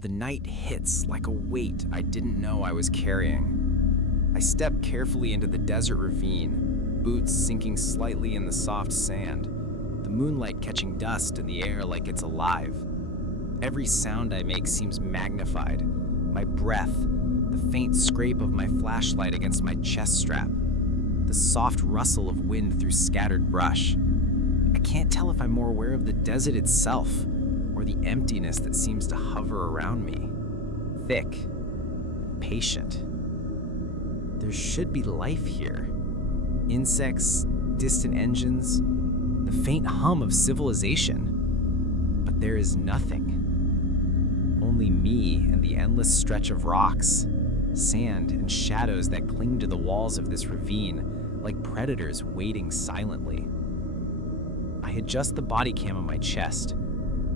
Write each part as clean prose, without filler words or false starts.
The night hits like a weight I didn't know I was carrying. I step carefully into the desert ravine, boots sinking slightly in the soft sand, the moonlight catching dust in the air like it's alive. Every sound I make seems magnified. My breath, the faint scrape of my flashlight against my chest strap, the soft rustle of wind through scattered brush. I can't tell if I'm more aware of the desert itself or the emptiness that seems to hover around me. Thick, patient. There should be life here. Insects, distant engines, the faint hum of civilization. But there is nothing. Only me and the endless stretch of rocks, sand, and shadows that cling to the walls of this ravine like predators waiting silently. I adjust the body cam on my chest,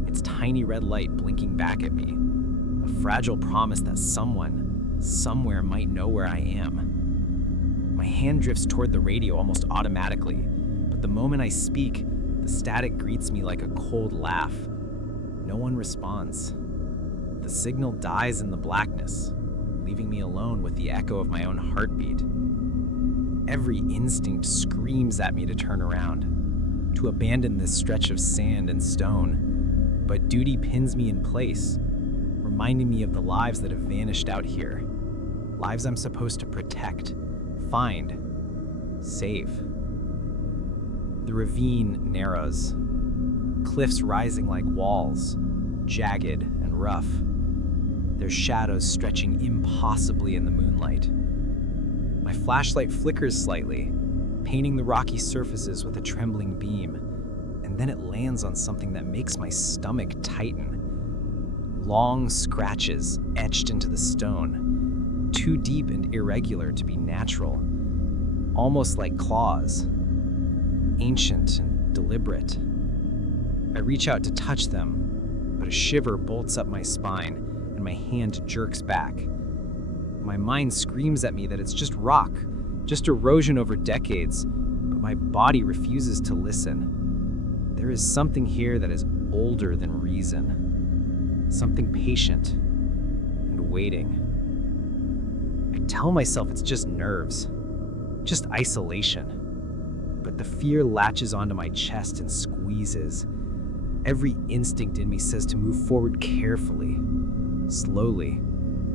its tiny red light blinking back at me, a fragile promise that someone, somewhere might know where I am. My hand drifts toward the radio almost automatically, but the moment I speak, the static greets me like a cold laugh. No one responds. The signal dies in the blackness, leaving me alone with the echo of my own heartbeat. Every instinct screams at me to turn around, to abandon this stretch of sand and stone. But duty pins me in place, reminding me of the lives that have vanished out here. Lives I'm supposed to protect, find, save. The ravine narrows, cliffs rising like walls, jagged and rough. Their shadows stretching impossibly in the moonlight. My flashlight flickers slightly, painting the rocky surfaces with a trembling beam. And then it lands on something that makes my stomach tighten. Long scratches etched into the stone, too deep and irregular to be natural, almost like claws, ancient and deliberate. I reach out to touch them, but a shiver bolts up my spine and my hand jerks back. My mind screams at me that it's just rock, just erosion over decades, but my body refuses to listen. There is something here that is older than reason, something patient and waiting. I tell myself it's just nerves, just isolation, but the fear latches onto my chest and squeezes. Every instinct in me says to move forward carefully, slowly,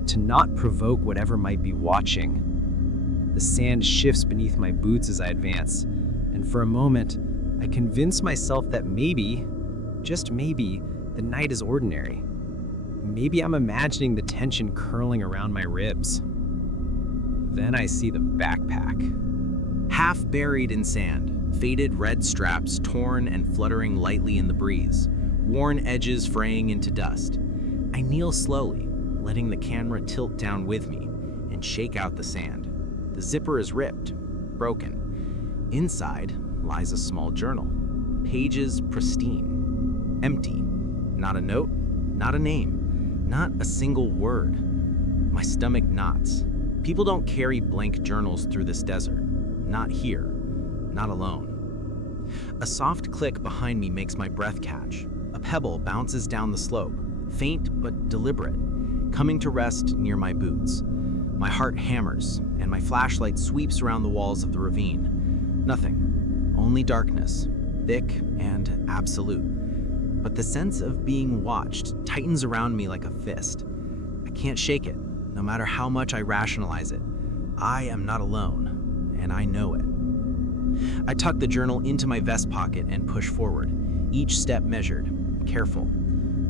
to not provoke whatever might be watching. The sand shifts beneath my boots as I advance, and for a moment, I convince myself that maybe, just maybe, the night is ordinary. Maybe I'm imagining the tension curling around my ribs. Then I see the backpack. Half buried in sand, faded red straps torn and fluttering lightly in the breeze, worn edges fraying into dust. I kneel slowly, letting the camera tilt down with me and shake out the sand. The zipper is ripped, broken. Inside lies a small journal, pages pristine, empty. Not a note, not a name, not a single word. My stomach knots. People don't carry blank journals through this desert. Not here, not alone. A soft click behind me makes my breath catch. A pebble bounces down the slope, faint but deliberate, coming to rest near my boots. My heart hammers, and my flashlight sweeps around the walls of the ravine. Nothing. Only darkness, thick and absolute. But the sense of being watched tightens around me like a fist. I can't shake it, no matter how much I rationalize it. I am not alone, and I know it. I tuck the journal into my vest pocket and push forward, each step measured, careful.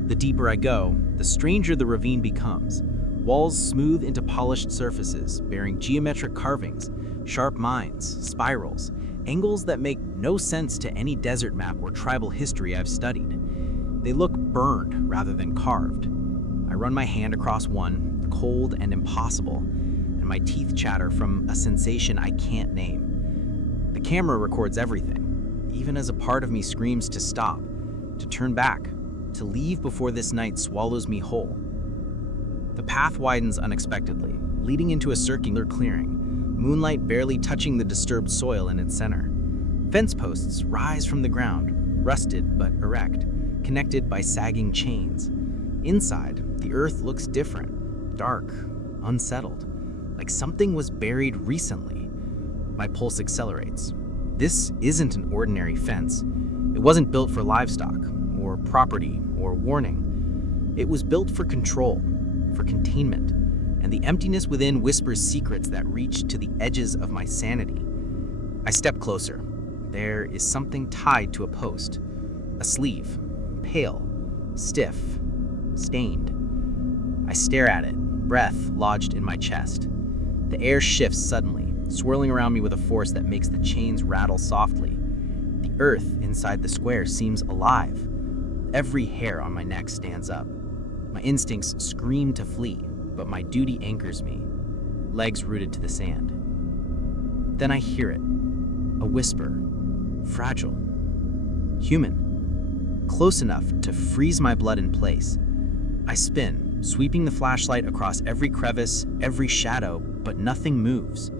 The deeper I go, the stranger the ravine becomes. Walls smooth into polished surfaces, bearing geometric carvings, sharp mines, spirals, angles that make no sense to any desert map or tribal history I've studied. They look burned rather than carved. I run my hand across one, cold and impossible, and my teeth chatter from a sensation I can't name. The camera records everything, even as a part of me screams to stop, to turn back, to leave before this night swallows me whole. The path widens unexpectedly, leading into a circular clearing, moonlight barely touching the disturbed soil in its center. Fence posts rise from the ground, rusted but erect, connected by sagging chains. Inside, The earth looks different, dark, unsettled, like something was buried recently. My pulse accelerates. This isn't an ordinary fence. It wasn't built for livestock, or property, or warning. It was built for control, for containment, and the emptiness within whispers secrets that reach to the edges of my sanity. I step closer. There is something tied to a post. A sleeve, pale, stiff, stained. I stare at it, breath lodged in my chest. The air shifts suddenly, swirling around me with a force that makes the chains rattle softly. The earth inside the square seems alive. Every hair on my neck stands up. My instincts scream to flee, but my duty anchors me, legs rooted to the sand. Then I hear it, a whisper, fragile, human, close enough to freeze my blood in place. I spin, sweeping the flashlight across every crevice, every shadow, but nothing moves.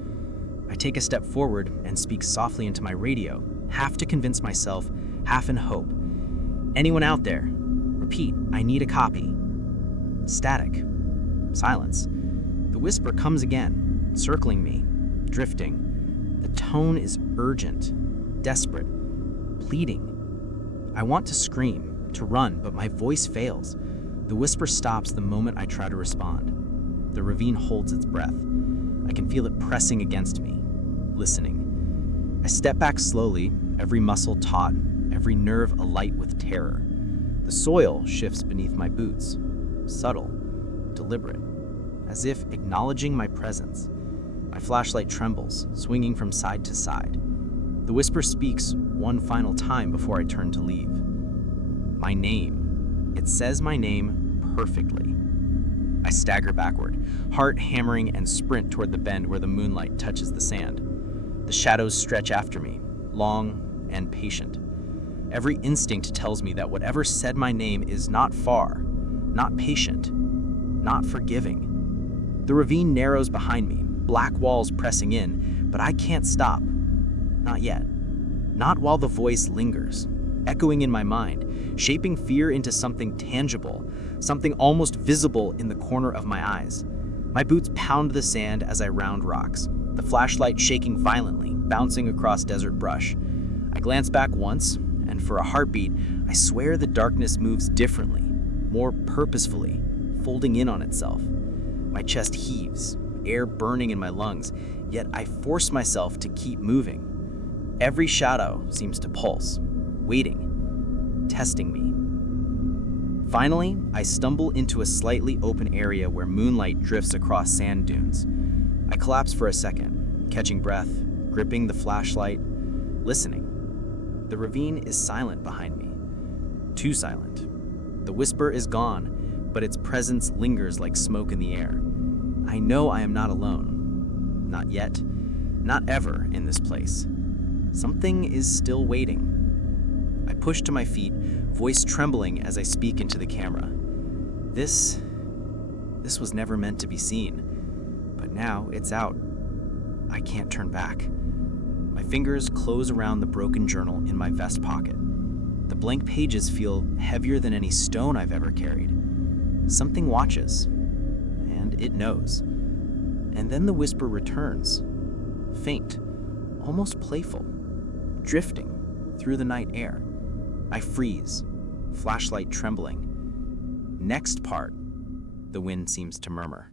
I take a step forward and speak softly into my radio, half to convince myself, half in hope. Anyone out there? Repeat, I need a copy. Static. Silence. The whisper comes again, circling me, drifting. The tone is urgent, desperate, pleading. I want to scream, to run, but my voice fails. The whisper stops the moment I try to respond. The ravine holds its breath. I can feel it pressing against me, listening. I step back slowly, every muscle taut, every nerve alight with terror. The soil shifts beneath my boots, subtle, deliberate, as if acknowledging my presence. My flashlight trembles, swinging from side to side. The whisper speaks one final time before I turn to leave. My name. It says my name perfectly. I stagger backward, heart hammering, and sprint toward the bend where the moonlight touches the sand. The shadows stretch after me, long and patient. Every instinct tells me that whatever said my name is not far, not patient, not forgiving. The ravine narrows behind me, black walls pressing in, but I can't stop. Not yet. Not while the voice lingers, echoing in my mind, shaping fear into something tangible, something almost visible in the corner of my eyes. My boots pound the sand as I round rocks, the flashlight shaking violently, bouncing across desert brush. I glance back once, and for a heartbeat, I swear the darkness moves differently, more purposefully, folding in on itself. My chest heaves, air burning in my lungs, yet I force myself to keep moving. Every shadow seems to pulse, waiting, testing me. Finally, I stumble into a slightly open area where moonlight drifts across sand dunes. I collapse for a second, catching breath, gripping the flashlight, listening. The ravine is silent behind me. Too silent. The whisper is gone, but its presence lingers like smoke in the air. I know I am not alone. Not yet. Not ever in this place. Something is still waiting. I push to my feet, voice trembling as I speak into the camera. This was never meant to be seen, but now it's out. I can't turn back. My fingers close around the broken journal in my vest pocket. The blank pages feel heavier than any stone I've ever carried. Something watches, and it knows. And then the whisper returns, faint, almost playful, drifting through the night air. I freeze, flashlight trembling. Next part, the wind seems to murmur.